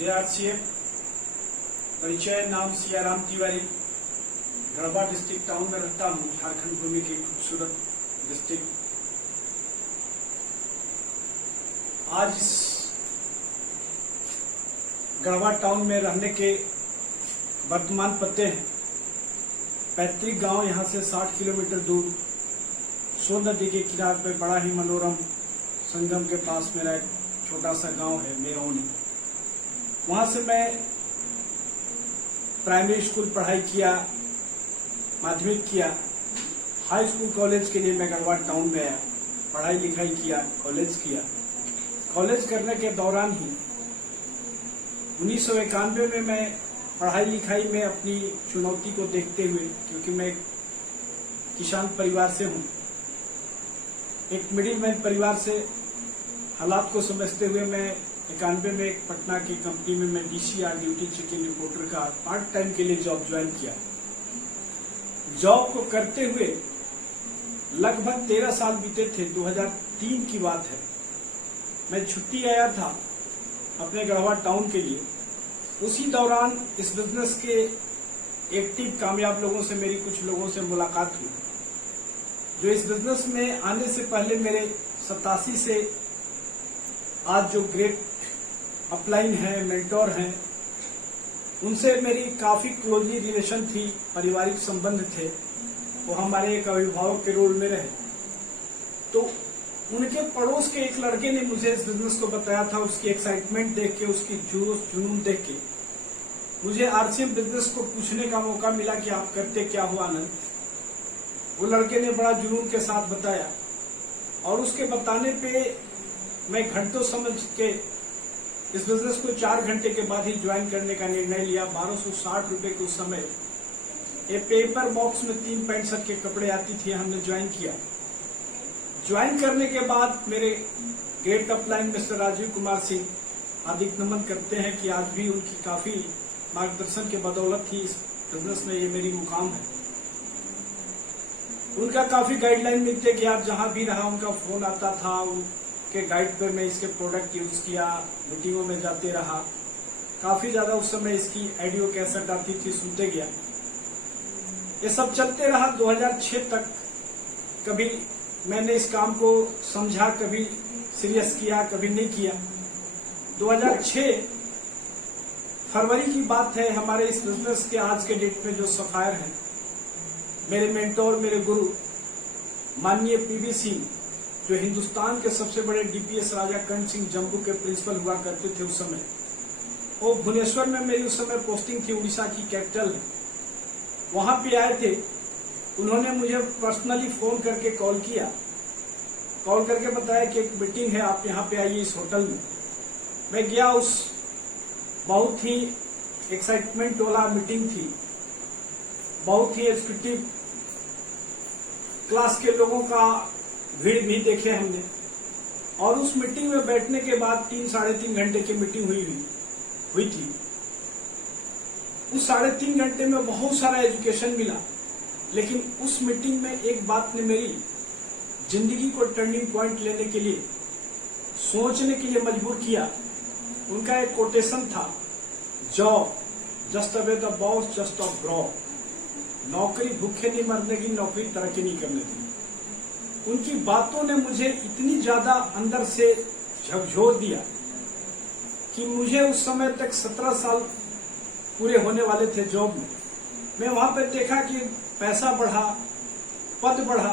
JRCF। परिचय, नाम Siyaram Tiwari, Garhwa district town में रहता हूँ। झारखंड भूमि की खूबसूरत डिस्ट्रिक्ट। आज इस गढ़वा टाउन में रहने के वर्तमान पते हैं। पैतृक गांव यहाँ से 60 किलोमीटर दूर सोन नदी के किनारे पे बड़ा ही मनोरम संगम के पास मेरा एक छोटा सा गांव है मेरौनी। वहां से मैं प्राइमरी स्कूल पढ़ाई किया, माध्यमिक किया, हाई स्कूल कॉलेज के लिए मैं गढ़वा टाउन में आया, पढ़ाई लिखाई किया, कॉलेज किया। कॉलेज करने के दौरान ही 1991 में मैं पढ़ाई लिखाई में अपनी चुनौती को देखते हुए, क्योंकि मैं एक किसान परिवार से हूँ, एक मिडिल मैन परिवार से, हालात को समझते हुए मैं 91 में एक पटना की कंपनी में मैं DCR ड्यूटी चेकिंग रिपोर्टर का पार्ट टाइम के लिए जॉब ज्वाइन किया। जॉब को करते हुए लगभग 13 साल बीते थे। 2003 की बात है। मैं छुट्टी आया था अपने गढ़वा टाउन के लिए। उसी दौरान इस बिजनेस के एक्टिव कामयाब लोगों से मेरी कुछ लोगों से मुलाकात हुई, जो इस बिजनेस में आने से पहले मेरे 87 से आज जो ग्रेट अपलाइन है, मेंटोर हैं, उनसे मेरी काफी क्लोजली रिलेशन थी, पारिवारिक संबंध थे। वो हमारे एक अभिभावक के रोल में रहे। तो उनके पड़ोस के एक लड़के ने मुझे इस बिजनेस को बताया था। उसकी एक्साइटमेंट देख के, उसकी जोश जुनून देख के मुझे RCF बिजनेस को पूछने का मौका मिला कि आप करते क्या हो आनंद। वो लड़के ने बड़ा जुनून के साथ बताया और उसके बताने पे मैं घंटों समझ के इस बिजनेस को 4 घंटे के बाद ही ज्वाइन करने का निर्णय लिया। 1260 रुपए के उस समय ये पेपर बॉक्स में 3 पैंट शर्ट के कपड़े आती थी। हमने ज्वाइन किया। ज्वाइन करने के बाद मेरे great upline mister Rajiv Kumar Singh हार्दिक नमन करते हैं कि आज भी उनकी काफी मार्गदर्शन के बदौलत ही इस बिजनेस में ये मेरी मुकाम है। उनका काफी गाइडलाइन मिलते कि आप जहां भी रहा, उनका फोन आता था, उनके गाइड पर मैं इसके प्रोडक्ट यूज किया, मीटिंगों में जाते रहा। काफी ज्यादा उस समय इसकी ऑडियो कैसेट आती थी, सुनते गया। ये सब चलते रहा 2006 तक। कभी मैंने इस काम को समझा, कभी सीरियस किया, कभी नहीं किया। 2006 फरवरी की बात है। हमारे इस बिजनेस के आज के डेट में जो सफायर हैं, मेरे मेंटोर, मेरे गुरु माननीय PV सिंह, जो हिंदुस्तान के सबसे बड़े DPS राजा कर्ण सिंह जम्मू के प्रिंसिपल हुआ करते थे उस समय। वो भुवनेश्वर में मेरी उस समय पोस्टिंग थी, उड़ीसा की कैपिटल है। वहां पे आए थे। उन्होंने मुझे पर्सनली फोन करके कॉल किया, कॉल करके बताया कि एक मीटिंग है, आप यहाँ पे आइए इस होटल में। मैं गया। उस बहुत ही एक्साइटमेंट वाला मीटिंग थी। बहुत ही एग्जीक्यूटिव क्लास के लोगों का भीड़ भी देखे हमने। और उस मीटिंग में बैठने के बाद 3-3.5 घंटे की मीटिंग हुई थी। उस 3.5 घंटे में बहुत सारा एजुकेशन मिला। लेकिन उस मीटिंग में एक बात ने मेरी जिंदगी को टर्निंग पॉइंट लेने के लिए, सोचने के लिए मजबूर किया। उनका एक कोटेशन था, job just away the boss just of grow. नौकरी भूखे नहीं मरने की, नौकरी तरक्की नहीं करने की। उनकी बातों ने मुझे इतनी ज्यादा अंदर से झकझोर दिया कि मुझे उस समय तक 17 साल पूरे होने वाले थे जॉब में। मैं वहां पर देखा कि पैसा बढ़ा, पद बढ़ा,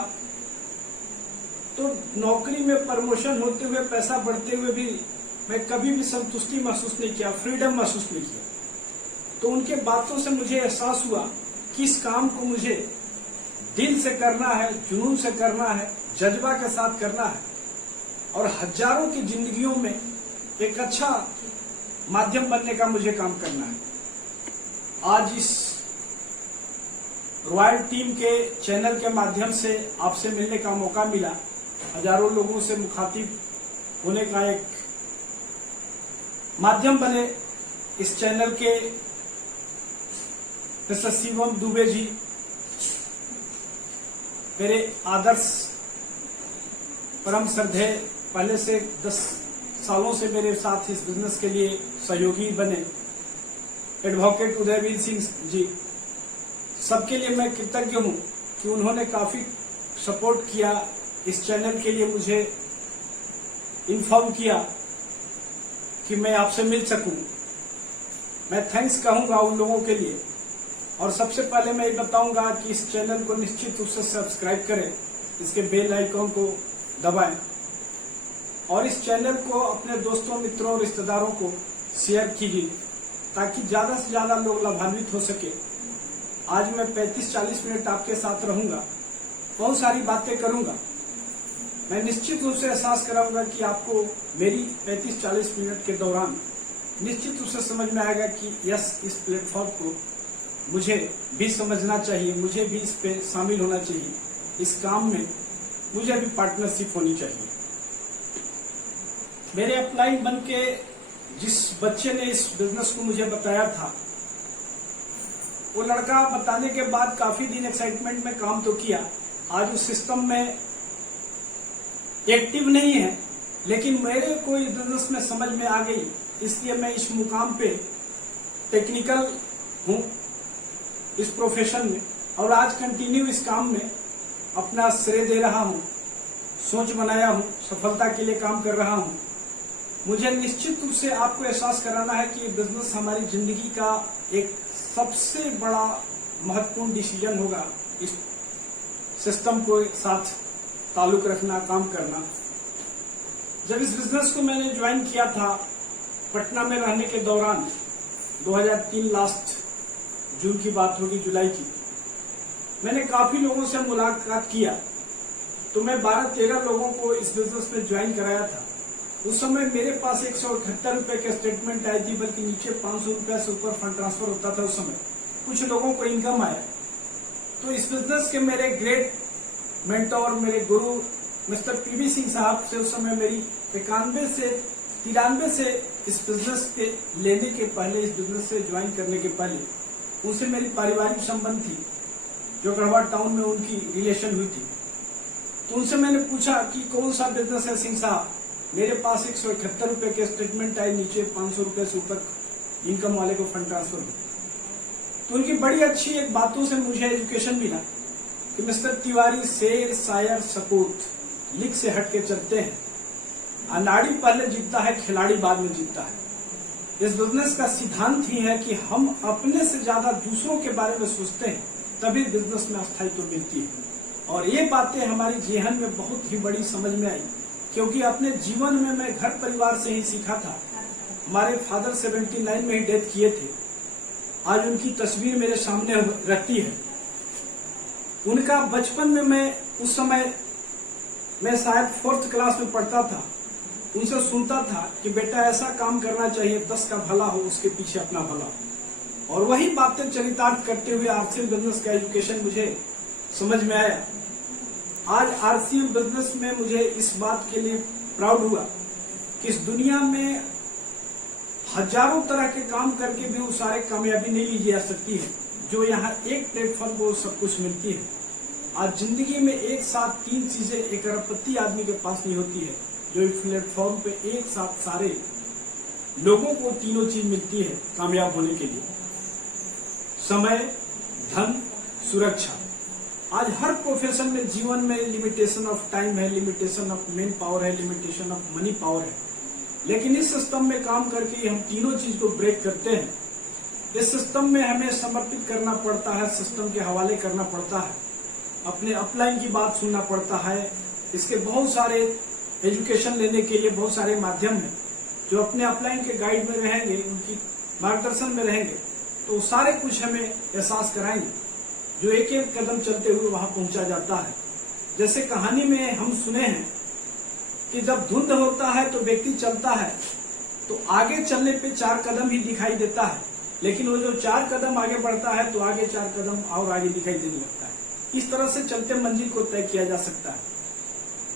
तो नौकरी में प्रमोशन होते हुए, पैसा बढ़ते हुए भी मैं कभी भी संतुष्टि महसूस नहीं किया, फ्रीडम महसूस नहीं किया। तो उनके बातों से मुझे एहसास हुआ कि इस काम को मुझे दिल से करना है, जुनून से करना है, जज्बा के साथ करना है और हजारों की जिंदगियों में एक अच्छा माध्यम बनने का मुझे काम करना है। आज इस रॉयल टीम के चैनल के माध्यम से आपसे मिलने का मौका मिला, हजारों लोगों से मुखातिब होने का एक माध्यम बने। इस चैनल के मिस्टर शिवम दुबे जी मेरे आदर्श, परम श्रद्धेय, पहले से 10 सालों से मेरे साथ इस बिजनेस के लिए सहयोगी बने, एडवोकेट उदयवीर सिंह जी, सबके लिए मैं कृतज्ञ हूं कि उन्होंने काफी सपोर्ट किया। इस चैनल के लिए मुझे इन्फॉर्म किया कि मैं आपसे मिल सकूं। मैं थैंक्स कहूंगा उन लोगों के लिए। और सबसे पहले मैं ये बताऊंगा कि इस चैनल को निश्चित रूप से सब्सक्राइब करें, इसके बेल आइकॉन को दबाएं और इस चैनल को अपने दोस्तों, मित्रों और रिश्तेदारों को शेयर कीजिए ताकि ज्यादा से ज्यादा लोग लाभान्वित हो सके। आज मैं 35-40 मिनट आपके साथ रहूंगा, बहुत सारी बातें करूंगा। मैं निश्चित रूप से एहसास कराऊंगा कि आपको मेरी 35-40 मिनट के दौरान निश्चित रूप से समझ में आएगा कि यस, इस प्लेटफॉर्म को मुझे भी समझना चाहिए, मुझे भी इस पे शामिल होना चाहिए, इस काम में मुझे भी पार्टनरशिप होनी चाहिए। मेरे अपलाइन बन के जिस बच्चे ने इस बिजनेस को मुझे बताया था, वो लड़का बताने के बाद काफी दिन एक्साइटमेंट में काम तो किया। आज उस सिस्टम में एक्टिव नहीं है, लेकिन मेरे को इस बिजनेस में समझ में आ गई, इसलिए मैं इस मुकाम पे टेक्निकल हूं इस प्रोफेशन में, और आज कंटिन्यू इस काम में अपना श्रेय दे रहा हूं, सोच बनाया हूं, सफलता के लिए काम कर रहा हूं। मुझे निश्चित रूप से आपको एहसास कराना है कि बिजनेस हमारी जिंदगी का एक सबसे बड़ा महत्वपूर्ण डिसीजन होगा। इस सिस्टम को साथ ताल्लुक रखना, काम करना। जब इस बिजनेस को मैंने ज्वाइन किया था पटना में रहने के दौरान, 2003 लास्ट जून की बात होगी, जुलाई की, मैंने काफी लोगों से मुलाकात किया, तो मैं 12-13 लोगों को इस बिजनेस में ज्वाइन कराया था। उस समय मेरे पास 178 रुपए के स्टेटमेंट आई थी, बल्कि नीचे 500 रुपए से ऊपर फंड ट्रांसफर होता था उस समय। कुछ लोगों को इनकम आया। तो इस बिजनेस के मेरे ग्रेट मेंटोर, मेरे गुरु मिस्टर पीवी सिंह साहब से उस समय मेरी 91 से 93 से इस बिजनेस के लेने के पहले, इस बिजनेस से ज्वाइन करने के पहले उनसे मेरी पारिवारिक संबंध थी, जो गढ़वा टाउन में उनकी रिलेशन हुई थी। तो उनसे मैंने पूछा कि कौन सा बिजनेस है सिंह साहब, मेरे पास 171 रुपए के स्टेटमेंट आए, नीचे 500 रुपए से ऊपर इनकम वाले को फंड ट्रांसफर हुआ। तो उनकी बड़ी अच्छी एक बातों से मुझे एजुकेशन मिला कि मिस्टर तिवारी शेर शायर सपूत लिख से हट के चलते हैं, अनाड़ी पहले जीतता है, खिलाड़ी बाद में जीतता है। इस बिजनेस का सिद्धांत ही है कि हम अपने से ज्यादा दूसरों के बारे में सोचते हैं, तभी बिजनेस में स्थायित्व मिलती है। और ये बातें हमारी जीवन में बहुत ही बड़ी समझ में आई, क्योंकि अपने जीवन में मैं घर परिवार से ही सीखा था। हमारे फादर 79 में ही डेथ किए थे। आज उनकी तस्वीर मेरे सामने रहती है। उनका बचपन में मैं उस समय मैं शायद 4th क्लास में पढ़ता था, उनसे सुनता था कि बेटा ऐसा काम करना चाहिए, 10 का भला हो उसके पीछे अपना भला हो। और वही बातें चरितार्थ करते हुए आरसीएल बिजनेस का एजुकेशन मुझे समझ में आया। आज आरसीएल बिजनेस में मुझे इस बात के लिए प्राउड हुआ कि इस दुनिया में हजारों तरह के काम करके भी वो सारे कामयाबी नहीं ली जा सकती है, जो यहाँ एक प्लेटफॉर्म को सब कुछ मिलती है। आज जिंदगी में एक साथ 3 चीजें एक अरबपति आदमी के पास नहीं होती है, जो इस प्लेटफॉर्म पे एक साथ सारे लोगों को तीनों चीज मिलती है कामयाब होने के लिए: समय, धन, सुरक्षा। आज हर प्रोफेशन में, जीवन में लिमिटेशन ऑफ टाइम है, लिमिटेशन ऑफ मैन पावर है, लिमिटेशन ऑफ मनी पावर है, लेकिन इस सिस्टम में काम करके हम तीनों चीज को ब्रेक करते हैं। इस सिस्टम में हमें समर्पित करना पड़ता है, सिस्टम के हवाले करना पड़ता है, अपने अपलाइन की बात सुनना पड़ता है। इसके बहुत सारे एजुकेशन लेने के लिए बहुत सारे माध्यम हैं, जो अपने अपलाइन के गाइड में रहेंगे, उनकी मार्गदर्शन में रहेंगे, तो सारे कुछ हमें एहसास कराएंगे, जो एक एक कदम चलते हुए वहां पहुंचा जाता है। जैसे कहानी में हम सुने हैं कि जब धुंध होता है तो व्यक्ति चलता है, तो आगे चलने पे 4 कदम ही दिखाई देता है, लेकिन वो जो 4 कदम आगे बढ़ता है तो आगे 4 कदम और आगे दिखाई देने लगता है। इस तरह से चलते मंजिल को तय किया जा सकता है।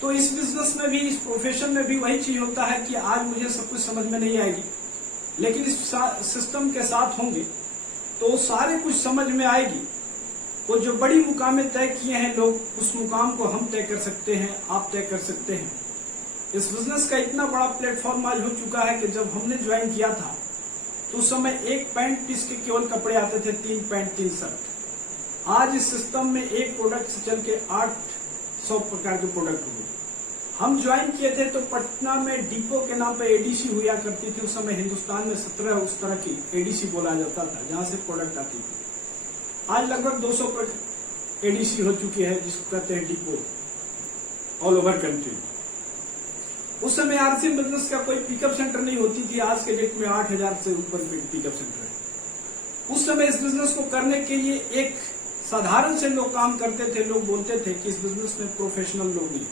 तो इस बिजनेस में भी, इस प्रोफेशन में भी वही चीज होता है कि आज मुझे सब कुछ समझ में नहीं आएगी, लेकिन इस सिस्टम के साथ होंगे तो सारे कुछ समझ में आएगी। वो जो बड़ी मुकामें तय किए हैं लोग, उस मुकाम को हम तय कर सकते हैं, आप तय कर सकते हैं। इस बिजनेस का इतना बड़ा प्लेटफॉर्म आज हो चुका है कि जब हमने ज्वाइन किया था तो उस समय एक पैंट पीस के केवल कपड़े आते थे, 3 पैंट 3 शर्ट। आज इस सिस्टम में एक प्रोडक्ट से चल के 800 प्रकार के प्रोडक्ट हुए। हम ज्वाइन किए थे तो पटना में डिपो के नाम पे एडीसी हुआ करती थी। उस समय हिंदुस्तान में 17 उस तरह की एडीसी बोला जाता था जहां से प्रोडक्ट आती थी। आज लगभग 200 एडीसी हो चुकी है जिसको कहते हैं डिपो, ऑल ओवर कंट्री। उस समय आरसी बिजनेस का कोई पिकअप सेंटर नहीं होती थी। आज के डेट में 8000 से ऊपर पिकअप सेंटर है। उस समय इस बिजनेस को करने के लिए एक साधारण से लोग काम करते थे। लोग बोलते थे कि इस बिजनेस में प्रोफेशनल लोग नहीं।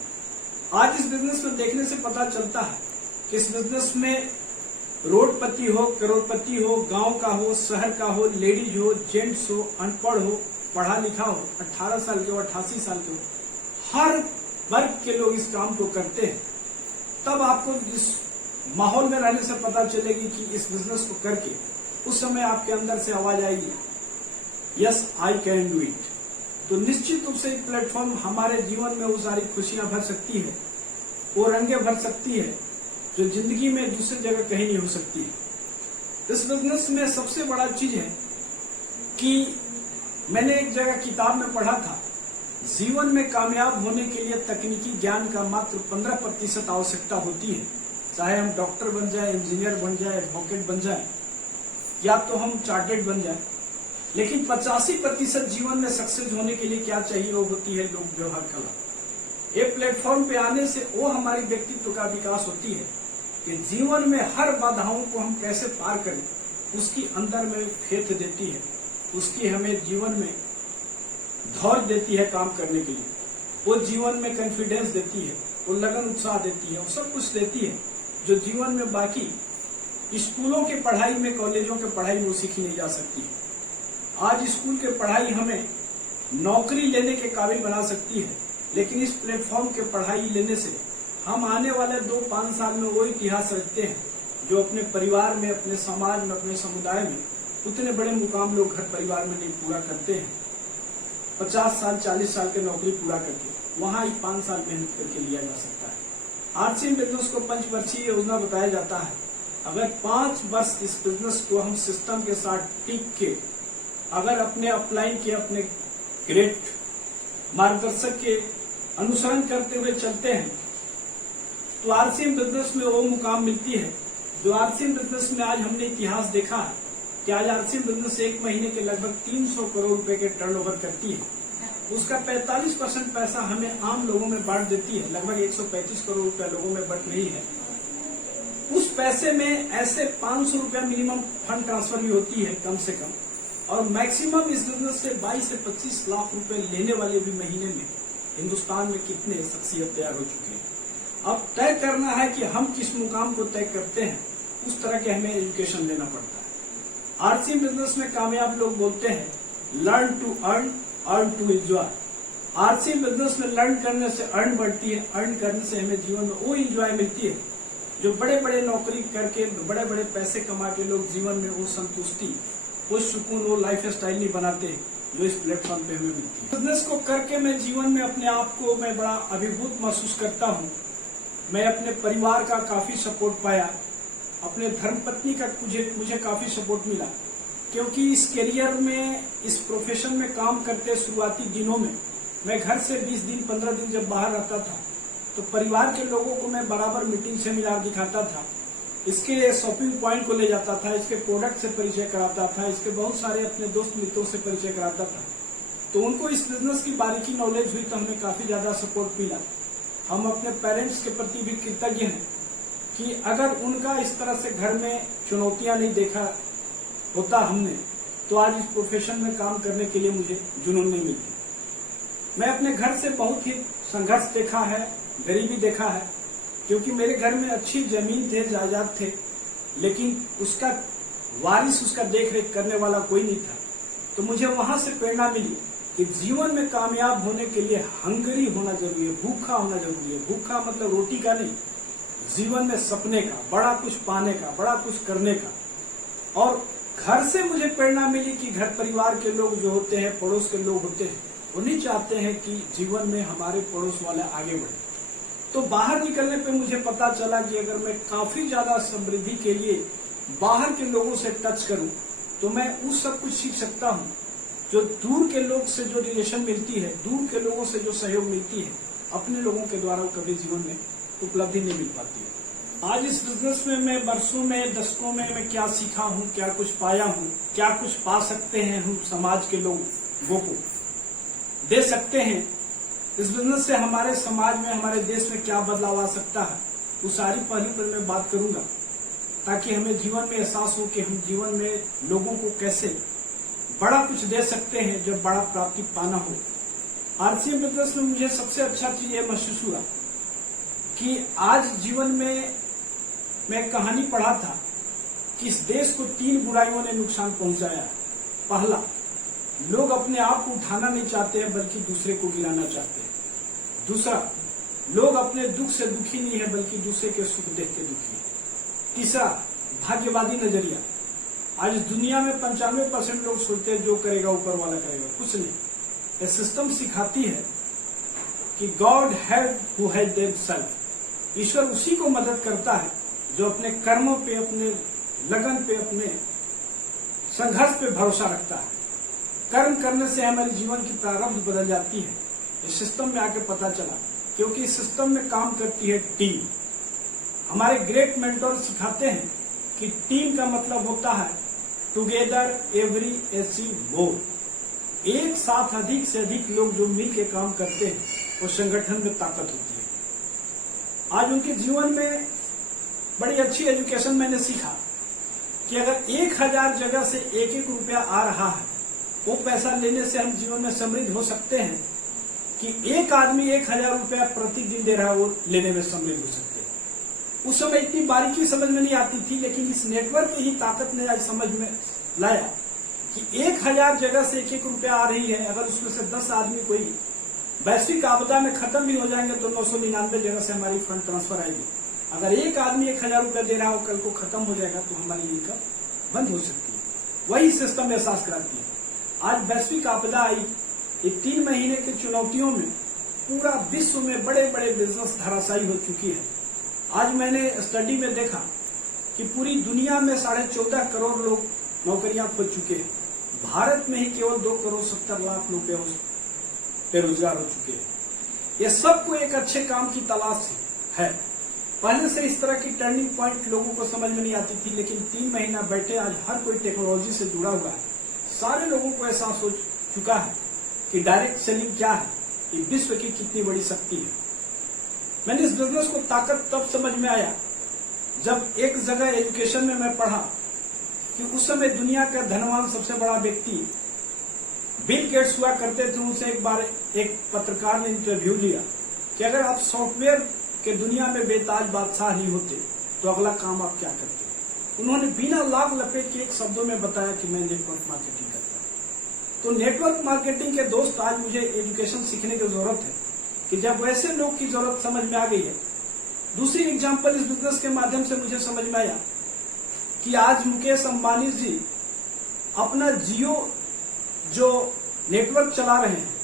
आज इस बिजनेस में देखने से पता चलता है कि इस बिजनेस में रोडपति हो, करोड़पति हो, गांव का हो, शहर का हो, लेडीज हो, जेंट्स हो, अनपढ़ हो, पढ़ा लिखा हो, 18 साल के हो, 88 साल के हो, हर वर्ग के लोग इस काम को करते हैं। तब आपको इस माहौल में रहने से पता चलेगी कि इस बिजनेस को करके उस समय आपके अंदर से आवाज आएगी, yes I can do it. तो निश्चित रूप से प्लेटफॉर्म हमारे जीवन में वो सारी खुशियां भर सकती है, वो रंगे भर सकती है जो जिंदगी में दूसरी जगह कहीं नहीं हो सकती है। इस बिजनेस में सबसे बड़ा चीज है कि मैंने एक जगह किताब में पढ़ा था, जीवन में कामयाब होने के लिए तकनीकी ज्ञान का मात्र 15% आवश्यकता होती है। चाहे हम डॉक्टर बन जाए, इंजीनियर बन जाए, एडवोकेट बन जाए या तो हम चार्टेड बन जाए, लेकिन 85% जीवन में सक्सेस होने के लिए क्या चाहिए, वो होती है लोक व्यवहार कला। ये प्लेटफॉर्म पे आने से वो हमारी व्यक्तित्व का विकास होती है कि जीवन में हर बाधाओं को हम कैसे पार करें, उसकी अंदर में फेथ देती है, उसकी हमें जीवन में धौर देती है काम करने के लिए। वो जीवन में कॉन्फिडेंस देती है, वो लगन उत्साह देती है, वो सब कुछ देती है जो जीवन में बाकी स्कूलों के पढ़ाई में, कॉलेजों के पढ़ाई में वो सीखी नहीं जा सकती है। आज स्कूल के पढ़ाई हमें नौकरी लेने के काबिल बना सकती है, लेकिन इस प्लेटफॉर्म के पढ़ाई लेने से हम आने वाले 2-5 साल में वो इतिहास रखते हैं जो अपने परिवार में, अपने समाज में, अपने समुदाय में उतने बड़े मुकाम लोग घर परिवार में नहीं पूरा करते हैं। 50 साल 40 साल की नौकरी पूरा करके वहां ही 5 साल मेहनत करके लिया जा सकता है। आरसी बिजनेस को 5 वर्षीय योजना बताया जाता है। अगर 5 वर्ष इस बिजनेस को हम सिस्टम के साथ टिक के अगर अपने अपलाइन के, अपने ग्रेट मार्गदर्शक के अनुसरण करते हुए चलते हैं तो आरसी बिजनेस में वो मुकाम मिलती है जो आरसी बिजनेस में आज हमने इतिहास देखा है कि आज आरसी बिजनेस 1 महीने के लगभग 300 करोड़ रुपए के टर्नओवर करती है। उसका 45% पैसा हमें आम लोगों में बांट देती है। लगभग 135 करोड़ रुपया लोगों में बंट रही है। उस पैसे में ऐसे 500 रुपया मिनिमम फंड ट्रांसफर भी होती है कम से कम, और मैक्सिमम इस बिजनेस से 22 से 25 लाख रुपए लेने वाले भी महीने में हिंदुस्तान में कितने शख्सियत तैयार हो चुके हैं। अब तय करना है कि हम किस मुकाम को तय करते हैं, उस तरह के हमें एजुकेशन लेना पड़ता है। आरसी बिजनेस में कामयाब लोग बोलते हैं learn to earn, earn to enjoy. RC business में लर्न करने से अर्न बढ़ती है, अर्न करने से हमें जीवन में वो एंजॉय मिलती है जो बड़े बड़े नौकरी करके, बड़े बड़े पैसे कमा के लोग जीवन में वो संतुष्टि, वो सुकून, वो लाइफ स्टाइल नहीं बनाते जो इस प्लेटफॉर्म पे हमें मिलती है। बिजनेस को करके मैं जीवन में अपने आप को मैं बड़ा अभिभूत महसूस करता हूँ। मैं अपने परिवार का काफी सपोर्ट पाया, अपने धर्मपत्नी का मुझे काफी सपोर्ट मिला, क्योंकि इस करियर में, इस प्रोफेशन में काम करते शुरुआती दिनों में मैं घर से 20 दिन 15 दिन जब बाहर रहता था तो परिवार के लोगों को मैं बराबर मीटिंग से मिला दिखाता था, इसके शॉपिंग पॉइंट को ले जाता था, इसके प्रोडक्ट से परिचय कराता था, इसके बहुत सारे अपने दोस्त मित्रों से परिचय कराता था। तो उनको इस बिजनेस की बारीकी नॉलेज हुई तो हमें काफी ज्यादा सपोर्ट मिला। हम अपने पेरेंट्स के प्रति भी कृतज्ञ हैं कि अगर उनका इस तरह से घर में चुनौतियां नहीं देखा होता हमने, तो आज इस प्रोफेशन में काम करने के लिए मुझे जुनून नहीं मिलती। मैं अपने घर से बहुत ही संघर्ष देखा है, गरीबी देखा है, क्योंकि मेरे घर में अच्छी जमीन थे, जायदाद थे, लेकिन उसका वारिस, उसका देख रेख करने वाला कोई नहीं था। तो मुझे वहां से प्रेरणा मिली कि जीवन में कामयाब होने के लिए हंगरी होना जरूरी है, भूखा होना जरूरी है। भूखा मतलब रोटी का नहीं, जीवन में सपने का, बड़ा कुछ पाने का, बड़ा कुछ करने का। और घर से मुझे प्रेरणा मिली कि घर परिवार के लोग जो होते हैं, पड़ोस के लोग होते हैं, वो नहीं चाहते हैं कि जीवन में हमारे पड़ोस वाले आगे बढ़े। तो बाहर निकलने पे मुझे पता चला कि अगर मैं काफी ज्यादा समृद्धि के लिए बाहर के लोगों से टच करूं तो मैं उस सब कुछ सीख सकता हूं जो दूर के लोग से जो रिलेशन मिलती है, दूर के लोगों से जो सहयोग मिलती है, अपने लोगों के द्वारा कभी जीवन में उपलब्धि नहीं मिल पाती है। आज इस बिजनेस में मैं वर्षों में, दशकों में मैं क्या सीखा हूं, क्या कुछ पाया हूं, क्या कुछ पा सकते हैं हम समाज के लोगों को दे सकते हैं, इस बिजनेस से हमारे समाज में, हमारे देश में क्या बदलाव आ सकता है, उस सारी पहलू पर मैं बात करूंगा ताकि हमें जीवन में एहसास हो कि हम जीवन में लोगों को कैसे बड़ा कुछ दे सकते हैं जब बड़ा प्राप्ति पाना हो। आरसीएम बिजनेस में मुझे सबसे अच्छा चीज ये महसूस हुआ कि आज जीवन में मैं कहानी पढ़ा था कि इस देश को 3 बुराइयों ने नुकसान पहुंचाया। पहला, लोग अपने आप को उठाना नहीं चाहते हैं बल्कि दूसरे को गिराना चाहते हैं। दूसरा, लोग अपने दुख से दुखी नहीं है बल्कि दूसरे के सुख देख के दुखी है। तीसरा, भाग्यवादी नजरिया। आज दुनिया में 95% लोग सोचते हैं जो करेगा ऊपर वाला करेगा, कुछ नहीं। ये सिस्टम सिखाती है कि God help who help themselves. ईश्वर उसी को मदद करता है जो अपने कर्मों पे, अपने लगन पे, अपने संघर्ष पे भरोसा रखता है। कर्म करने से हमारे जीवन की प्रारब्ध बदल जाती है। इस सिस्टम में आके पता चला, क्योंकि इस सिस्टम में काम करती है टीम। हमारे ग्रेट मेंटोर सिखाते हैं कि टीम का मतलब होता है टुगेदर एवरी अचीव मोर। एक साथ अधिक से अधिक लोग जो मिल के काम करते हैं वो संगठन में ताकत होती है। आज उनके जीवन में बड़ी अच्छी एजुकेशन मैंने सीखा कि अगर 1000 जगह से 1-1 रुपया आ रहा है, वो पैसा लेने से हम जीवन में समृद्ध हो सकते हैं कि एक आदमी 1000 रुपया प्रतिदिन दे रहा है, वो लेने में समृद्ध हो सकते हैं। उस समय इतनी बारीकी समझ में नहीं आती थी, लेकिन इस नेटवर्क की ही ताकत ने आज समझ में लाया कि 1000 जगह से 1-1 रुपया आ रही है। अगर उसमें से 10 आदमी कोई वैश्विक आपदा में खत्म भी हो जाएंगे तो 999 जगह से हमारी फंड ट्रांसफर आएगी। अगर एक आदमी 1000 रुपया दे रहा हो, कल को खत्म हो जाएगा तो हमारी इनकम बंद हो सकती है। वही सिस्टम एहसास कराती है। आज वैश्विक आपदा आई, ये 3 महीने की चुनौतियों में पूरा विश्व में बड़े बड़े बिजनेस धराशायी हो चुकी है। आज मैंने स्टडी में देखा कि पूरी दुनिया में 14.5 करोड़ लोग नौकरियां खो चुके हैं। भारत में ही केवल 2,70,00,000 लोग बेरोजगार हो चुके हैं। ये सबको एक अच्छे काम की तलाश है। पहले से इस तरह की टर्निंग पॉइंट लोगों को समझ में नहीं आती थी, लेकिन 3 महीना बैठे आज हर कोई टेक्नोलॉजी से जुड़ा हुआ है। सारे लोगों को एहसास हो चुका है कि डायरेक्ट सेलिंग क्या है, ये विश्व की कितनी बड़ी शक्ति है। मैंने इस बिजनेस को ताकत तब समझ में आया जब एक जगह एजुकेशन में मैं पढ़ा कि उस समय दुनिया का धनवान सबसे बड़ा व्यक्ति बिल गेट्स हुआ करते थे। उनसे एक बार एक पत्रकार ने इंटरव्यू लिया कि अगर आप सॉफ्टवेयर के दुनिया में बेताज बादशाह नहीं होते तो अगला काम आप क्या करते। उन्होंने बिना लाभ लपेट के एक शब्दों में बताया कि मैं नेटवर्क मार्केटिंग करता हूं। तो नेटवर्क मार्केटिंग के दोस्त, आज मुझे एजुकेशन सीखने की जरूरत है कि जब वैसे लोग की जरूरत समझ में आ गई है। दूसरी एग्जांपल इस बिजनेस के माध्यम से मुझे समझ में आया कि आज मुकेश अंबानी जी अपना जियो जो नेटवर्क चला रहे हैं,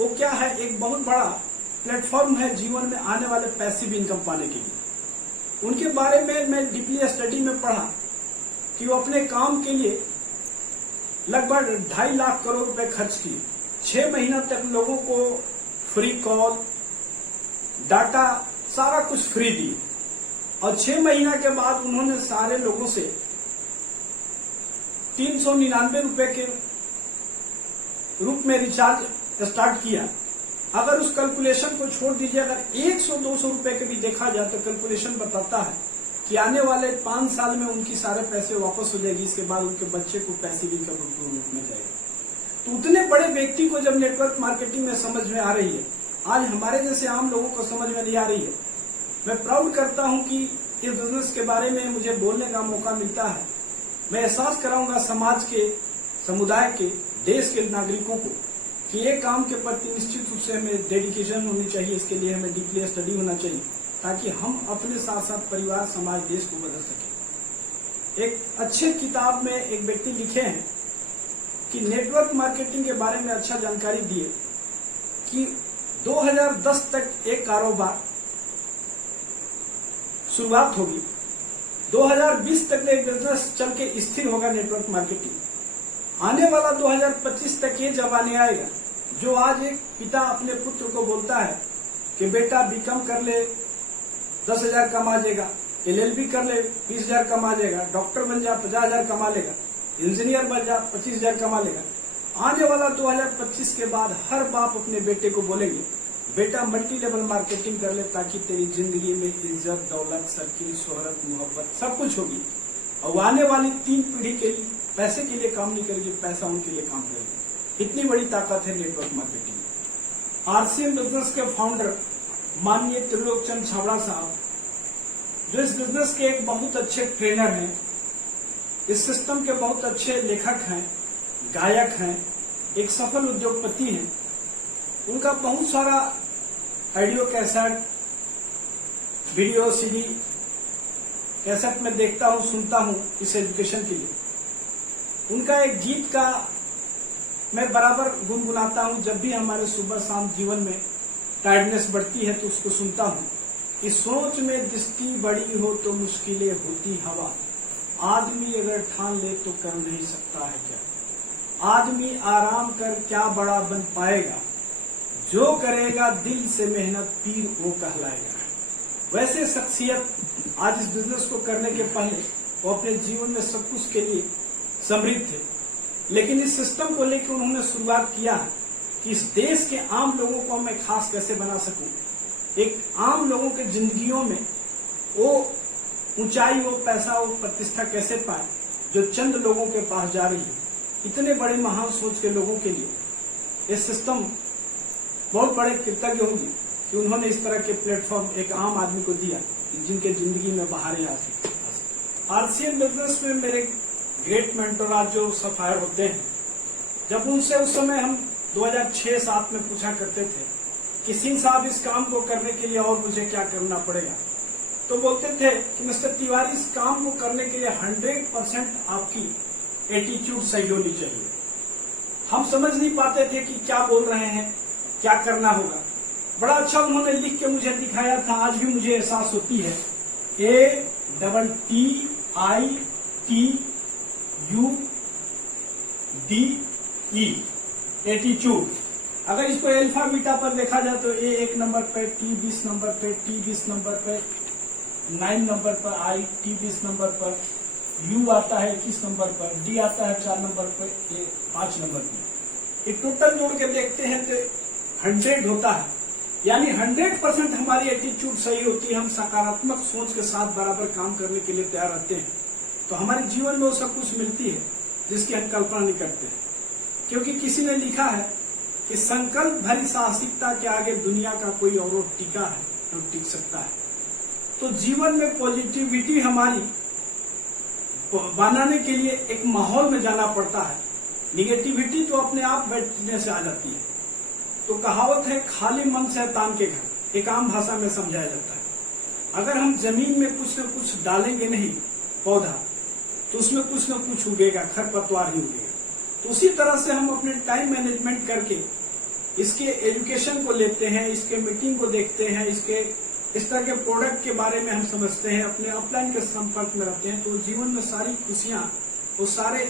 वो क्या है, एक बहुत बड़ा प्लेटफॉर्म है जीवन में आने वाले पैसिव इनकम पाने के लिए। उनके बारे में मैं डीपली स्टडी में पढ़ा कि वो अपने काम के लिए लगभग 2.5 लाख करोड़ रुपए खर्च किए। 6 महीना तक लोगों को फ्री कॉल, डाटा, सारा कुछ फ्री दिए और 6 महीना के बाद उन्होंने सारे लोगों से 399 रुपए के रूप में रिचार्ज स्टार्ट किया। अगर उस कैलकुलेशन को छोड़ दीजिए, अगर 100-200 रुपए के भी देखा जाए तो कैलकुलेशन बताता है कि आने वाले 5 साल में उनकी सारे पैसे वापस हो जाएगी। इसके बाद उनके बच्चे को पैसे भी करोड़ रूप में जाएगा। तो उतने बड़े व्यक्ति को जब नेटवर्क मार्केटिंग में समझ में आ रही है, आज हमारे जैसे आम लोगों को समझ में नहीं आ रही है। मैं प्राउड करता हूं कि इस बिजनेस के बारे में मुझे बोलने का मौका मिलता है। मैं एहसास कराऊंगा समाज के, समुदाय के, देश के नागरिकों को कि ये काम के प्रति निश्चित रूप से हमें डेडिकेशन होनी चाहिए। इसके लिए हमें डीपली स्टडी होना चाहिए ताकि हम अपने साथ साथ परिवार, समाज, देश को बदल सकें। एक अच्छे किताब में एक व्यक्ति लिखे हैं कि नेटवर्क मार्केटिंग के बारे में अच्छा जानकारी दिए कि 2010 तक एक कारोबार शुरुआत होगी। 2020 तक एक बिजनेस चल के स्थिर होगा नेटवर्क मार्केटिंग। आने वाला 2025 तक ये जमाने आएगा जो आज एक पिता अपने पुत्र को बोलता है कि बेटा बीकॉम कर ले 10,000 कमा लेगा, LLB कर ले 20,000 कमा लेगा, डॉक्टर बन जा 50,000 कमा लेगा, इंजीनियर बन जा 25,000 कमा लेगा। आने वाला 2025 के बाद हर बाप अपने बेटे को बोलेंगे बेटा मल्टी लेवल मार्केटिंग कर ले ताकि तेरी जिंदगी में इज्जत, दौलत, सर्किल, शोहरत, मोहब्बत सब कुछ होगी। और आने वाली 3 पीढ़ी के लिए पैसे के लिए काम नहीं करेगी, पैसा उनके लिए काम करेगी। इतनी बड़ी ताकत है नेटवर्क मार्केटिंग में। RCM बिजनेस के फाउंडर माननीय त्रिलोकचंद छाबड़ा साहब, जो इस बिजनेस के एक बहुत अच्छे ट्रेनर हैं, इस सिस्टम के बहुत अच्छे लेखक हैं, गायक हैं, एक सफल उद्योगपति हैं। उनका बहुत सारा audio cassette, video CD cassette में देखता हूं, सुनता हूं इस एजुकेशन के लिए। उनका एक गीत का मैं बराबर गुनगुनाता हूं जब भी हमारे सुबह शाम जीवन में टायर्डनेस बढ़ती है तो उसको सुनता हूं कि सोच में दिस्ती बड़ी हो तो मुश्किलें होती हवा, आदमी अगर ठान ले तो कर नहीं सकता है क्या, आदमी आराम कर क्या बड़ा बन पाएगा, जो करेगा दिल से मेहनत पीर वो कहलाएगा। वैसे शख्सियत आज इस बिजनेस को करने के पहले वो अपने जीवन में सब कुछ के लिए समृद्ध थे, लेकिन इस सिस्टम को लेकर उन्होंने शुरुआत किया कि इस देश के आम लोगों को मैं खास कैसे बना सकूं, एक आम लोगों के जिंदगियों में वो ऊंचाई, वो पैसा, वो प्रतिष्ठा कैसे पाए जो चंद लोगों के पास जा रही है। इतने बड़े महान सोच के लोगों के लिए ये सिस्टम बहुत बड़े कृतज्ञ होंगे कि उन्होंने इस तरह के प्लेटफॉर्म एक आम आदमी को दिया जिनके जिंदगी में बहारें आ सके। RCM बिजनेस में मेरे ग्रेट मेंटर आज जो सफायर होते हैं, जब उनसे उस समय हम 2006-07 में पूछा करते थे कि सिंह साहब इस काम को करने के लिए और मुझे क्या करना पड़ेगा, तो बोलते थे कि मिस्टर तिवारी इस काम को करने के लिए 100% आपकी एटीट्यूड सही होनी चाहिए। हम समझ नहीं पाते थे कि क्या बोल रहे हैं, क्या करना होगा। बड़ा अच्छा उन्होंने लिख के मुझे दिखाया था, आज भी मुझे एहसास होती है। ATTITUDE attitude. अगर इसको अल्फा बीटा पर देखा जाए तो A 1 नंबर पे, T 20 नंबर पे, T 20 नंबर पे, 9 नंबर पर, I T 20 नंबर पर, U आता है 21 नंबर पर, D आता है 4 नंबर पर, A 5 नंबर पर। एक टोटल जोड़ के देखते हैं तो 100 होता है, यानी 100% हमारी एटीट्यूड सही होती है। हम सकारात्मक सोच के साथ बराबर काम करने के लिए तैयार रहते हैं तो हमारे जीवन में वो सब कुछ मिलती है जिसकी हम कल्पना नहीं करते। क्योंकि किसी ने लिखा है कि संकल्प भरी साहसिकता के आगे दुनिया का कोई और टिका है तो टिक सकता है। तो जीवन में पॉजिटिविटी हमारी बनाने के लिए एक माहौल में जाना पड़ता है। निगेटिविटी तो अपने आप बैठने से आ जाती है। तो कहावत है खाली मन शैतान के घर, एक आम भाषा में समझाया जाता है। अगर हम जमीन में कुछ न कुछ डालेंगे नहीं पौधा तो उसमें कुछ न कुछ उगेगा, खरपतवार ही उगेगा। तो उसी तरह से हम अपने टाइम मैनेजमेंट करके इसके एजुकेशन को लेते हैं, इसके मीटिंग को देखते हैं, इसके इस तरह के प्रोडक्ट के बारे में हम समझते हैं, अपने अपलाइन के संपर्क में रहते हैं, तो जीवन में सारी खुशियां, वो सारे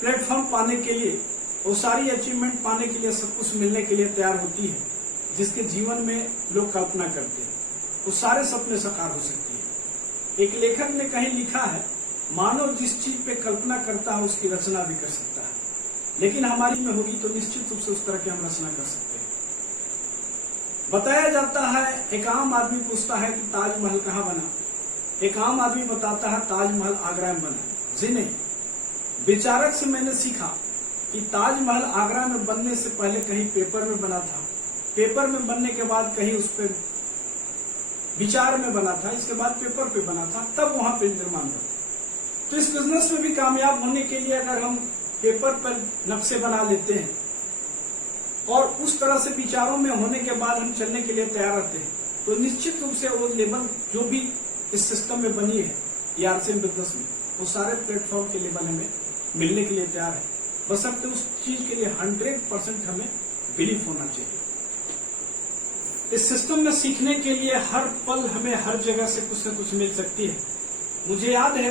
प्लेटफॉर्म पाने के लिए, वो सारी अचीवमेंट पाने के लिए, सब कुछ मिलने के लिए तैयार होती है जिसके जीवन में लोग कल्पना करते हैं। वो सारे सपने साकार हो सकती है। एक लेखक ने कहीं लिखा है, मानव जिस चीज पे कल्पना करता है उसकी रचना भी कर सकता है, लेकिन हमारी में होगी तो निश्चित रूप से उस तरह की हम रचना कर सकते हैं। बताया जाता है, एक आम आदमी पूछता है कि ताजमहल कहाँ बना, एक आम आदमी बताता है ताजमहल आगरा में बना। जी नहीं, विचारक से मैंने सीखा कि ताजमहल आगरा में बनने से पहले कहीं पेपर में बना था, पेपर में बनने के बाद कहीं उस पर विचार में बना था, इसके बाद पेपर पे बना था, तब वहां पे निर्माण हुआ। तो इस बिजनेस में भी कामयाब होने के लिए अगर हम पेपर पर नक्शे बना लेते हैं और उस तरह से विचारों में होने के बाद हम चलने के लिए तैयार रहते हैं तो निश्चित रूप से वो लेवल जो भी इस सिस्टम में बनी है RCM बिजनेस में, वो सारे प्लेटफॉर्म के लेवल हमें मिलने के लिए तैयार है। बशर्ते उस चीज के लिए 100% हमें बिलीव होना चाहिए। इस सिस्टम में सीखने के लिए हर पल हमें हर जगह से कुछ न कुछ मिल सकती है। मुझे याद है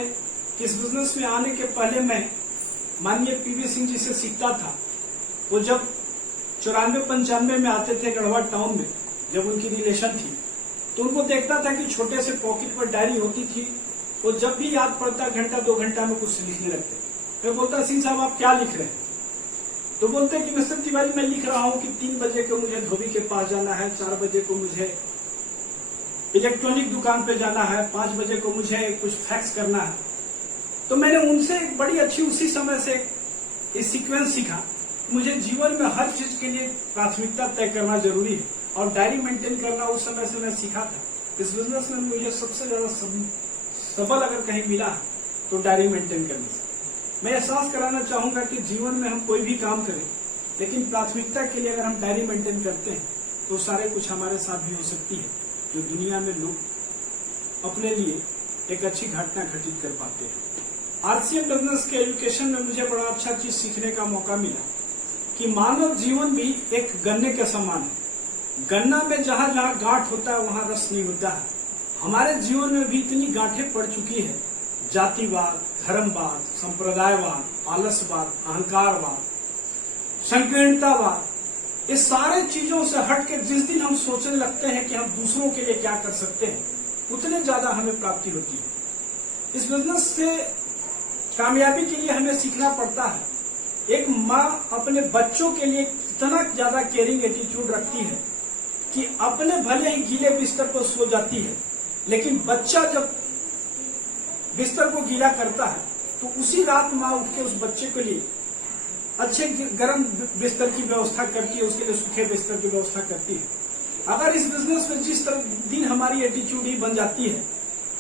कि इस बिजनेस में आने के पहले मैं माननीय पीवी सिंह जी से सीखता था। वो जब 94-95 में आते थे गढ़वा टाउन में, जब उनकी रिलेशन थी, तो उनको देखता था कि छोटे से पॉकेट पर डायरी होती थी। वो जब भी याद पड़ता घंटा 2 घंटा में कुछ लिखने लगते। मैं बोलता, सिंह साहब आप क्या लिख रहे हैं? तो बोलते कि मिस्टर तिवारी मैं लिख रहा हूं कि 3 बजे को मुझे धोबी के पास जाना है, 4 बजे को मुझे इलेक्ट्रॉनिक दुकान पे जाना है, 5 बजे को मुझे कुछ फैक्स करना है। तो मैंने उनसे एक बड़ी अच्छी उसी समय से एक सीक्वेंस सीखा। मुझे जीवन में हर चीज के लिए प्राथमिकता तय करना जरूरी है और डायरी मेंटेन करना उस समय से मैं सीखा था। इस बिजनेस में मुझे सबसे ज्यादा सबल अगर कहीं मिला है तो डायरी मेंटेन करने से। मैं एहसास कराना चाहूंगा कि जीवन में हम कोई भी काम करें, लेकिन प्राथमिकता के लिए अगर हम डायरी मेंटेन करते हैं तो सारे कुछ हमारे साथ भी हो सकती है, जो दुनिया में लोग अपने लिए एक अच्छी घटना घटित कर पाते हैं। आरसीएम बिजनेस के एजुकेशन में मुझे बड़ा अच्छा चीज सीखने का मौका मिला कि मानव जीवन भी एक गन्ने के समान है। गन्ना में जहां जहां गांठ होता है वहां रस नहीं होता है। हमारे जीवन में भी इतनी गांठें पड़ चुकी है, जातिवाद, धर्मवाद, संप्रदायवाद, आलसवाद, अहंकारवाद, संकीर्णतावाद, इस सारे चीजों से हट के जिस दिन हम सोचने लगते हैं कि हम दूसरों के लिए क्या कर सकते हैं, उतने ज्यादा हमें प्राप्ति होती है। इस बिजनेस से कामयाबी के लिए हमें सीखना पड़ता है। एक माँ अपने बच्चों के लिए कितना ज्यादा केयरिंग एटीट्यूड रखती है कि अपने भले ही गीले बिस्तर पर सो जाती है, लेकिन बच्चा जब बिस्तर को गीला करता है तो उसी रात माँ उठ के उस बच्चे के लिए अच्छे गर्म बिस्तर की व्यवस्था करती है, उसके लिए सूखे बिस्तर की व्यवस्था करती है। अगर इस बिजनेस में जिस तरह दिन हमारी एटीट्यूड ही बन जाती है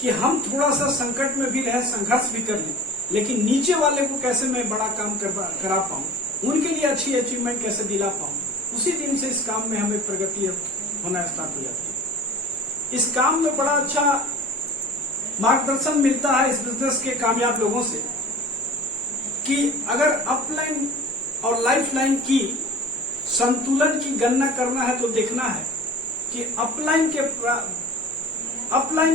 कि हम थोड़ा सा संकट में भी रहे, संघर्ष भी कर लें, लेकिन नीचे वाले को कैसे मैं बड़ा काम करा पाऊं, उनके लिए अच्छी अचीवमेंट कैसे दिला पाऊं, उसी दिन से इस काम में हमें प्रगति होना स्टार्ट हो जाती है। इस काम में बड़ा अच्छा मार्गदर्शन मिलता है इस बिजनेस के कामयाब लोगों से कि अगर अपलाइन और लाइफलाइन की संतुलन की गणना करना है तो देखना है कि अपलाइन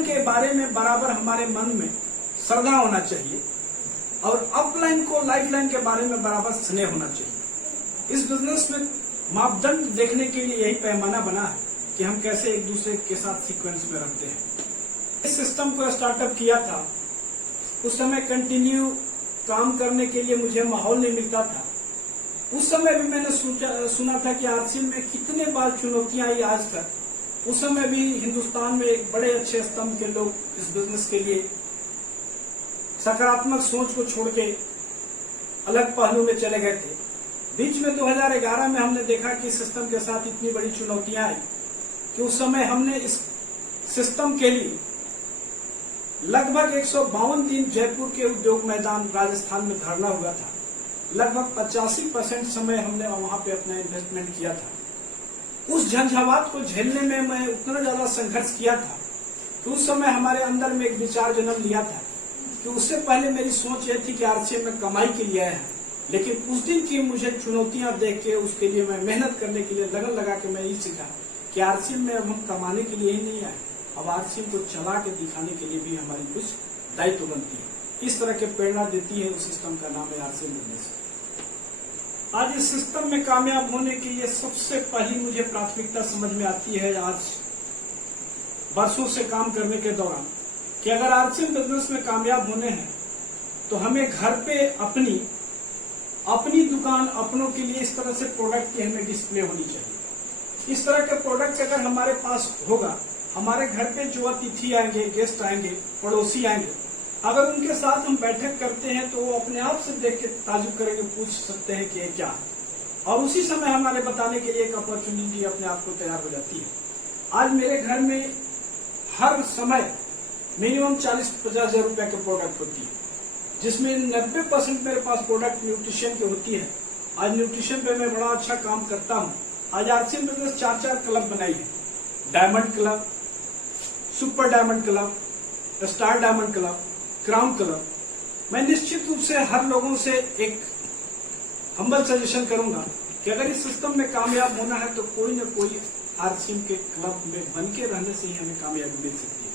के बारे में बराबर हमारे मन में श्रद्धा होना चाहिए और अपलाइन को लाइफलाइन के बारे में बराबर स्नेह होना चाहिए। इस बिजनेस में मापदंड देखने के लिए यही पैमाना बना है कि हम कैसे एक दूसरे के साथ सीक्वेंस में रखते हैं। इस सिस्टम को स्टार्टअप किया था, उस समय कंटिन्यू काम करने के लिए मुझे माहौल नहीं मिलता था। उस समय भी मैंने सुना था कि आरसीएम में कितने बार चुनौतियां आई आज तक। उस समय भी हिंदुस्तान में बड़े अच्छे स्तंभ के लोग इस बिजनेस के लिए सकारात्मक सोच को छोड़ के अलग पहलू में चले गए थे। बीच में 2011 में हमने देखा कि सिस्टम के साथ इतनी बड़ी चुनौतियां आई कि उस समय हमने इस सिस्टम के लिए लगभग 152 दिन जयपुर के उद्योग मैदान राजस्थान में धरना हुआ था। लगभग 85% समय हमने वहां पे अपना इन्वेस्टमेंट किया था। उस झंझावात को झेलने में मैं उतना ज्यादा संघर्ष किया था कि उस समय हमारे अंदर में एक विचार जन्म लिया था कि उससे पहले मेरी सोच यह थी कि आरसीएम में कमाई के लिए आया है, लेकिन उस दिन की मुझे चुनौतियां देख के उसके लिए मैं मेहनत करने के लिए लगन लगा के मैं ये सीखा कि आरसीएम में अब हम कमाने के लिए ही नहीं आए, अब आरसीएम को चला के दिखाने के लिए भी हमारी कुछ दायित्व बनती है। इस तरह के प्रेरणा देती है उस सिस्टम का नाम है आरसीएम बिजनेस। आज इस सिस्टम में कामयाब होने के लिए सबसे पहली मुझे प्राथमिकता समझ में आती है आज वर्षों से काम करने के दौरान कि अगर आरसीएम बिजनेस में कामयाब होने हैं तो हमें घर पे अपनी दुकान अपनों के लिए इस तरह से प्रोडक्ट की हमें डिस्प्ले होनी चाहिए। इस तरह के प्रोडक्ट अगर हमारे पास होगा, हमारे घर पे जो अतिथि आएंगे, गेस्ट आएंगे, पड़ोसी आएंगे, अगर उनके साथ हम बैठक करते हैं तो वो अपने आप से देख के ताजुब करेंगे, पूछ सकते हैं कि ये क्या है, और उसी समय हमारे बताने के लिए एक अपॉर्चुनिटी अपने आप को तैयार हो जाती है। आज मेरे घर में हर समय मिनिमम 40-50 हजार रुपए के प्रोडक्ट होती है, जिसमें 90% मेरे पास प्रोडक्ट न्यूट्रिशन की होती है। आज न्यूट्रिशन पे मैं बड़ा अच्छा काम करता हूँ। आज आरसीएम बिजनेस 4 क्लब बनाई है, diamond club, super diamond club, star diamond club, crown club. मैं निश्चित रूप से हर लोगों से एक हम्बल सजेशन करूंगा कि अगर इस सिस्टम में कामयाब होना है तो कोई न कोई आरसीएम के क्लब में बन के रहने से ही हमें कामयाबी मिल सकती है,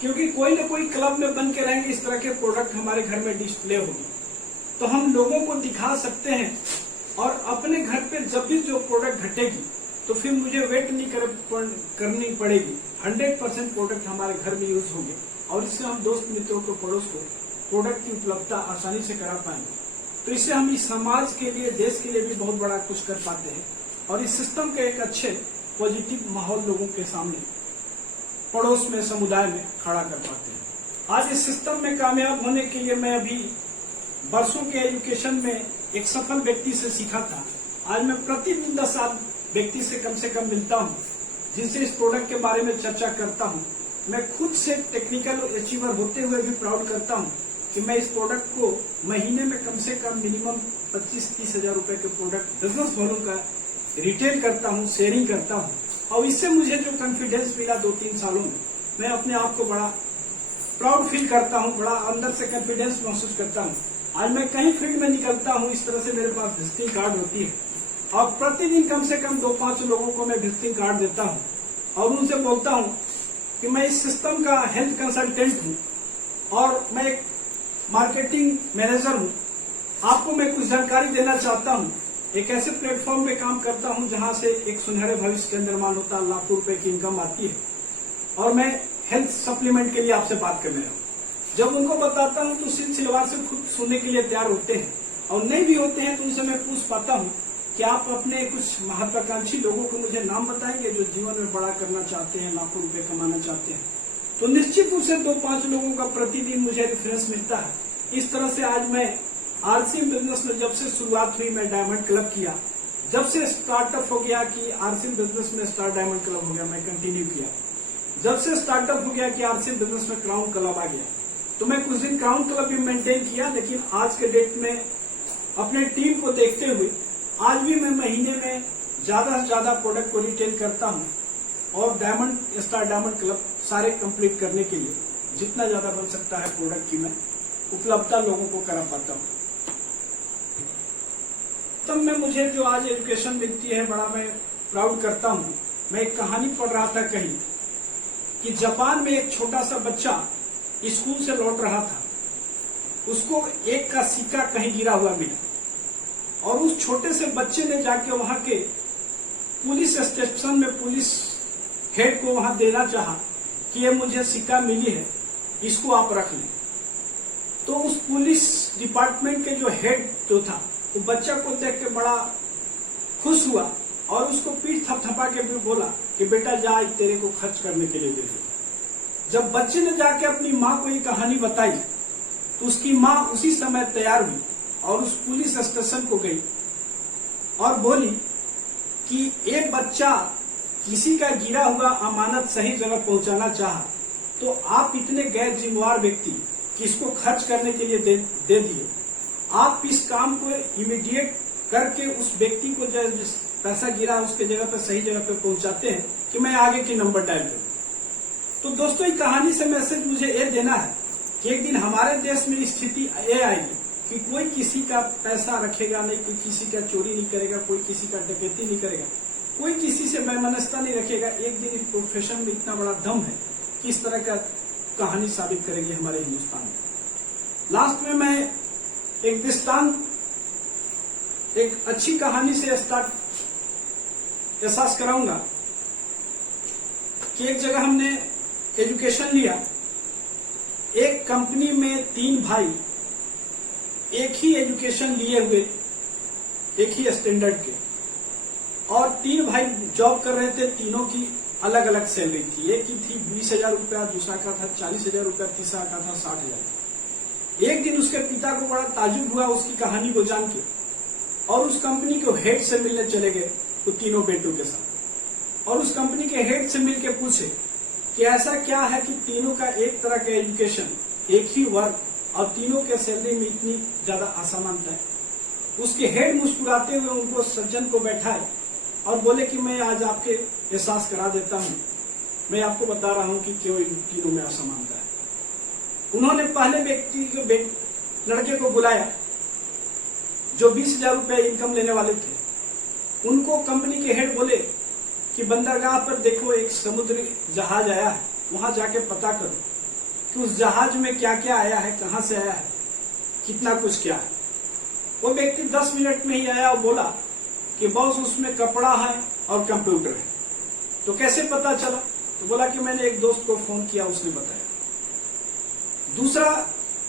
क्योंकि कोई न कोई क्लब में बन के रहेंगे, इस तरह के प्रोडक्ट हमारे घर में डिस्प्ले होगी तो हम लोगों को दिखा सकते हैं। और अपने घर पे जब भी जो प्रोडक्ट घटेगी तो फिर मुझे वेट नहीं करनी पड़ेगी, 100% प्रोडक्ट हमारे घर में यूज होंगे और इससे हम दोस्त मित्रों को, पड़ोस को प्रोडक्ट की उपलब्धता आसानी से करा पाएंगे। तो इससे हम इस समाज के लिए, देश के लिए भी बहुत बड़ा कुछ कर पाते हैं और इस सिस्टम के एक अच्छे पॉजिटिव माहौल लोगों के सामने, पड़ोस में, समुदाय में खड़ा कर पाते हैं। आज इस सिस्टम में कामयाब होने के लिए मैं अभी वर्षों के एजुकेशन में एक सफल व्यक्ति से सीखा था। आज मैं प्रतिदिन 10 व्यक्ति से कम मिलता हूँ, जिनसे इस प्रोडक्ट के बारे में चर्चा करता हूँ। मैं खुद से टेक्निकल अचीवर होते हुए भी प्राउड करता हूँ कि मैं इस प्रोडक्ट को महीने में कम से कम मिनिमम 25-30 हजार रुपए के प्रोडक्ट बिजनेस वॉल्यूम का रिटेल करता हूँ, शेयरिंग करता हूँ और इससे मुझे जो कॉन्फिडेंस मिला 2-3 सालों में, मैं अपने आप को बड़ा प्राउड फील करता हूँ, बड़ा अंदर से कॉन्फिडेंस महसूस करता हूँ। आज मैं कहीं फील्ड में निकलता हूँ, इस तरह से मेरे पास विजिटिंग कार्ड होती है और प्रतिदिन कम से कम 2-5 लोगों को मैं विजिटिंग कार्ड देता हूँ और उनसे बोलता हूँ कि मैं इस सिस्टम का हेल्थ कंसल्टेंट हूँ और मैं एक मार्केटिंग मैनेजर हूँ। आपको मैं कुछ जानकारी देना चाहता हूँ। एक ऐसे प्लेटफॉर्म पे काम करता हूँ जहाँ से एक सुनहरे भविष्य के निर्माण होता है, लाखों रुपए की इनकम आती है और मैं हेल्थ सप्लीमेंट के लिए आपसे बात कर रहा हूँ। जब उनको बताता हूँ तो सिलसिलेवार से खुद सुनने के लिए तैयार होते हैं और नहीं भी होते हैं तो उनसे मैं पूछ पाता हूँ कि आप अपने कुछ महत्वाकांक्षी लोगों को मुझे नाम बताएंगे जो जीवन में बड़ा करना चाहते हैं, लाखों रुपए कमाना चाहते हैं। तो निश्चित रूप से 2-5 लोगों का प्रतिदिन मुझे रेफरेंस मिलता है। इस तरह से आज मैं आरसीएम बिजनेस में जब से शुरुआत हुई, मैं डायमंड क्लब किया, जब से स्टार्टअप हो गया कि आरसीएम बिजनेस में स्टार डायमंड क्लब हो गया, मैं कंटिन्यू किया। जब से स्टार्टअप हो गया कि आरसीएम बिजनेस में क्राउन क्लब आ गया, तो मैं कुछ दिन क्राउन क्लब भी मेंटेन किया, लेकिन आज के डेट में अपने टीम को देखते हुए आज भी मैं महीने में ज्यादा से ज्यादा प्रोडक्ट को रिटेल करता हूं और डायमंड, स्टार डायमंड क्लब सारे कंप्लीट करने के लिए जितना ज्यादा बन सकता है प्रोडक्ट की मैं उपलब्धता लोगों को करा पाता हूं। तब में मुझे जो आज एजुकेशन मिलती है, बड़ा मैं प्राउड करता हूं। मैं एक कहानी पढ़ रहा था कहीं कि जापान में एक छोटा सा बच्चा स्कूल से लौट रहा था, उसको एक का सिक्का कहीं गिरा हुआ मिला और उस छोटे से बच्चे ने जाके वहां के पुलिस स्टेशन में पुलिस हेड को वहां देना चाहा कि ये मुझे सिक्का मिली है, इसको आप रख लें। तो उस पुलिस डिपार्टमेंट के जो हेड जो था, वो बच्चा को देख के बड़ा खुश हुआ और उसको पीठ थपथपा के भी बोला कि बेटा जा, तेरे को खर्च करने के लिए दे दे। जब बच्चे ने जाके अपनी माँ को ये कहानी बताई तो उसकी माँ उसी समय तैयार हुई और उस पुलिस स्टेशन को गई और बोली कि एक बच्चा किसी का गिरा हुआ अमानत सही जगह पहुंचाना चाहा, तो आप इतने गैर जिम्मेवार व्यक्ति किसको खर्च करने के लिए दे दिए। आप इस काम को इमीडिएट करके उस व्यक्ति को जो पैसा गिरा उसके जगह पर सही जगह पर पहुंचाते हैं कि मैं आगे की नंबर डायल करूं। तो दोस्तों, ये कहानी से मैसेज मुझे ये देना है कि एक दिन हमारे देश में स्थिति ये आएगी कि कोई किसी का पैसा रखेगा नहीं, कोई किसी का चोरी नहीं करेगा, कोई किसी का डकैती नहीं करेगा, कोई किसी से वैमनस्यता नहीं रखेगा। एक दिन इस प्रोफेशन में इतना बड़ा दम है कि इस तरह का कहानी साबित करेगी हमारे हिंदुस्तान में। लास्ट में मैं एक दृष्टांत, एक अच्छी कहानी से एहसास कराऊंगा कि एक जगह हमने एजुकेशन लिया। एक कंपनी में 3 भाई एक ही एजुकेशन लिए हुए, एक ही स्टैंडर्ड के, और 3 भाई जॉब कर रहे थे। तीनों की अलग अलग सैलरी थी। एक की थी 20,000 रुपया, दूसरा का था 40,000 रुपया, तीसरा का था 60,000। एक दिन उसके पिता को बड़ा ताजुब हुआ उसकी कहानी को जान के और उस कंपनी के हेड से मिलने चले गए, वो तीनों बेटों के साथ, और उस कंपनी के हेड से मिलकर पूछे कि ऐसा क्या है कि तीनों का एक तरह का एजुकेशन, एक ही वर्क, और तीनों के सैलरी में इतनी ज्यादा असमानता है। उसके हेड मुस्कुराते हुए उनको सज्जन को बैठाए और बोले कि मैं आज आपके एहसास करा देता हूं, मैं आपको बता रहा हूं कि क्यों इन तीनों में असमानता है। उन्होंने पहले व्यक्ति को, लड़के को बुलाया जो 20,000 रुपया इनकम लेने वाले थे, उनको कंपनी के हेड बोले कि बंदरगाह पर देखो एक समुद्री जहाज आया है, वहां जाके पता करो कि उस जहाज में क्या क्या आया है, कहां से आया है, कितना कुछ क्या है। वो व्यक्ति 10 मिनट में ही आया और बोला कि बॉस उसमें कपड़ा है और कंप्यूटर है। तो कैसे पता चला? तो बोला कि मैंने एक दोस्त को फोन किया, उसने बताया। दूसरा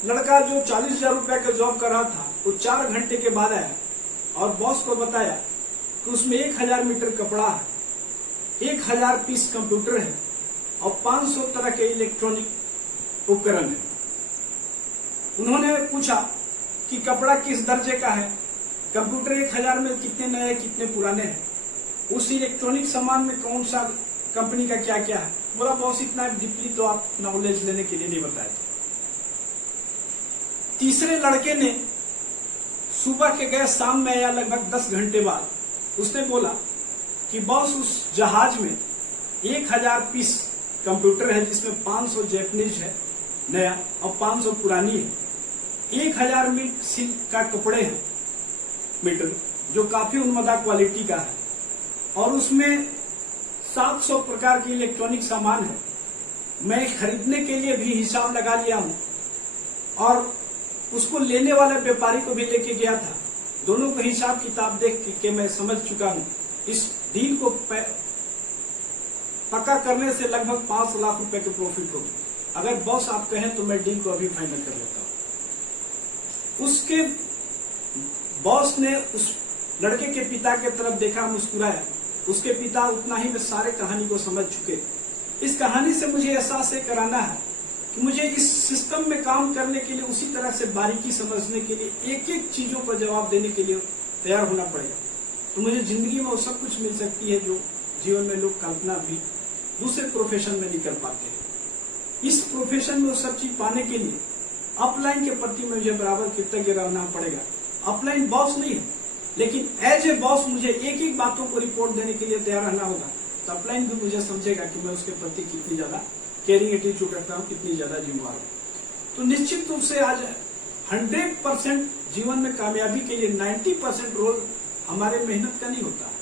लड़का जो 40,000 रुपए का जॉब कर रहा था, वो 4 घंटे के बाद आया और बॉस को बताया कि उसमें 1000 मीटर कपड़ा है, 1000 पीस कंप्यूटर है और 500 तरह के इलेक्ट्रॉनिक उपकरण है। उन्होंने पूछा कि कपड़ा किस दर्जे का है, कंप्यूटर 1000 में कितने नए कितने पुराने हैं, उस इलेक्ट्रॉनिक सामान में कौन सा कंपनी का क्या क्या है। बोला बॉस इतना डीपली तो आप नॉलेज लेने के लिए नहीं बताए। तीसरे लड़के ने सुबह के गए, शाम में आया लगभग 10 घंटे बाद। उसने बोला कि बॉस उस जहाज में 1000 पीस कंप्यूटर है, जिसमें 500 जैपनीज है नया और 500 पुरानी है। 1000 मीटर सिल्क का कपड़े हैं मीटर, जो काफी उन्मदा क्वालिटी का है, और उसमें 700 प्रकार की इलेक्ट्रॉनिक सामान है। मैं खरीदने के लिए भी हिसाब लगा लिया हूं और उसको लेने वाले व्यापारी को भी लेके गया था। दोनों को हिसाब किताब देख के मैं समझ चुका हूं इस डील को पक्का करने से लगभग 5 लाख रुपए के प्रॉफिट होगी। अगर बॉस आप कहें तो मैं डील को अभी फाइनल कर लेता हूं। उसके बॉस ने उस लड़के के पिता के तरफ देखा, मुस्कुराया। उसके पिता उतना ही में सारे कहानी को समझ चुके। इस कहानी से मुझे एहसास कराना है कि मुझे इस सिस्टम में काम करने के लिए उसी तरह से बारीकी समझने के लिए एक एक चीजों का जवाब देने के लिए तैयार होना पड़ेगा। तो मुझे जिंदगी में वो सब कुछ मिल सकती है जो जीवन में लोग कल्पना भी दूसरे प्रोफेशन में नहीं कर पाते हैं। इस प्रोफेशन में वो सब चीज पाने के लिए अपलाइन के प्रति मुझे बराबर कृतज्ञ रहना पड़ेगा। अपलाइन बॉस नहीं है, लेकिन एज ए बॉस मुझे एक एक बातों को रिपोर्ट देने के लिए तैयार रहना होगा। तो अपलाइन भी मुझे समझेगा कि मैं उसके प्रति कितनी ज्यादा केयरिंग एटीट्यूड रखता हूँ, कितनी ज्यादा जिम्मेवार हूँ। तो निश्चित रूप से आज 100% जीवन में कामयाबी के लिए 90% रोल हमारे मेहनत का नहीं होता है।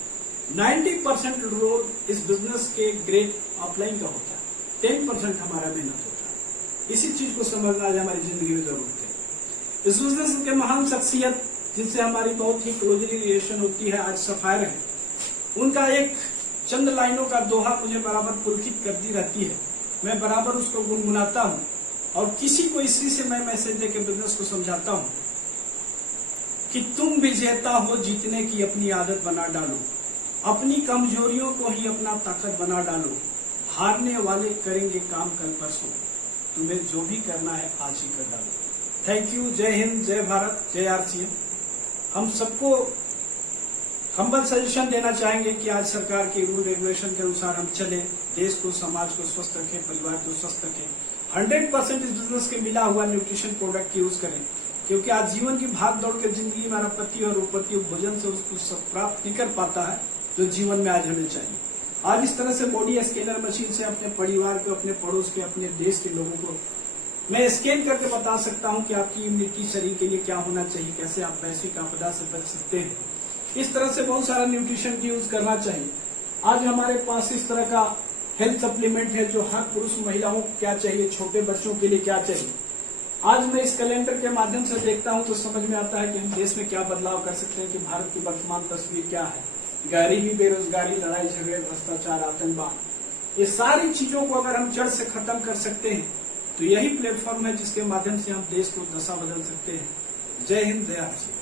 90% रोल इस बिजनेस के ग्रेट अपलाइन का होता है। 10% हमारा मेहनत होता है। इसी चीज को समझना आज हमारी जिंदगी में जरूरत है। इस बिजनेस के महान शख्सियत जिनसे हमारी बहुत ही क्लोजली रिलेशन होती है, आज सफायर है। उनका एक चंद लाइनों का दोहा मुझे बराबर पुलकित करती रहती है। मैं बराबर उसको गुनगुनाता हूँ और किसी को इसी से मैं मैसेज देकर बिजनेस को समझाता हूँ कि तुम विजेता हो, जीतने की अपनी आदत बना डालो, अपनी कमजोरियों को ही अपना ताकत बना डालो, हारने वाले करेंगे काम कल परसों, तुम्हें जो भी करना है आज ही कर डालो। Thank you. जय हिंद, जय भारत, जय आरसीएम। हम सबको हम्बल सजेशन देना चाहेंगे कि आज सरकार के रूल रेगुलेशन के अनुसार हम चलें, देश को, समाज को स्वस्थ रखें, परिवार को स्वस्थ रखें। 100% इस बिजनेस के मिला हुआ न्यूट्रिशन प्रोडक्ट की यूज करें, क्योंकि आज जीवन की भाग दौड़ के जिंदगी में पति और उपपति भोजन से उसको सब प्राप्त नहीं कर पाता है जो जीवन में आज हमें चाहिए। आज इस तरह से बॉडी स्कैनर मशीन से अपने परिवार को, अपने पड़ोस के, अपने देश के लोगों को मैं स्कैन करके बता सकता हूं कि आपकी इम्यूनिटी शरीर के लिए क्या होना चाहिए, कैसे आप वैश्विक आपदा से बच सकते हैं। इस तरह से बहुत सारा न्यूट्रिशन की यूज करना चाहिए। आज हमारे पास इस तरह का हेल्थ सप्लीमेंट है जो हर पुरुष महिलाओं को क्या चाहिए, छोटे बच्चों के लिए क्या चाहिए। आज मैं इस कैलेंडर के माध्यम से देखता हूं तो समझ में आता है कि हम देश में क्या बदलाव कर सकते हैं, कि भारत की वर्तमान तस्वीर क्या है। गरीबी, बेरोजगारी, लड़ाई झगड़े, भ्रष्टाचार, आतंकवाद, ये सारी चीजों को अगर हम जड़ से खत्म कर सकते हैं तो यही प्लेटफॉर्म है जिसके माध्यम से हम देश को दशा बदल सकते हैं। जय हिंद, जय आरसीएम।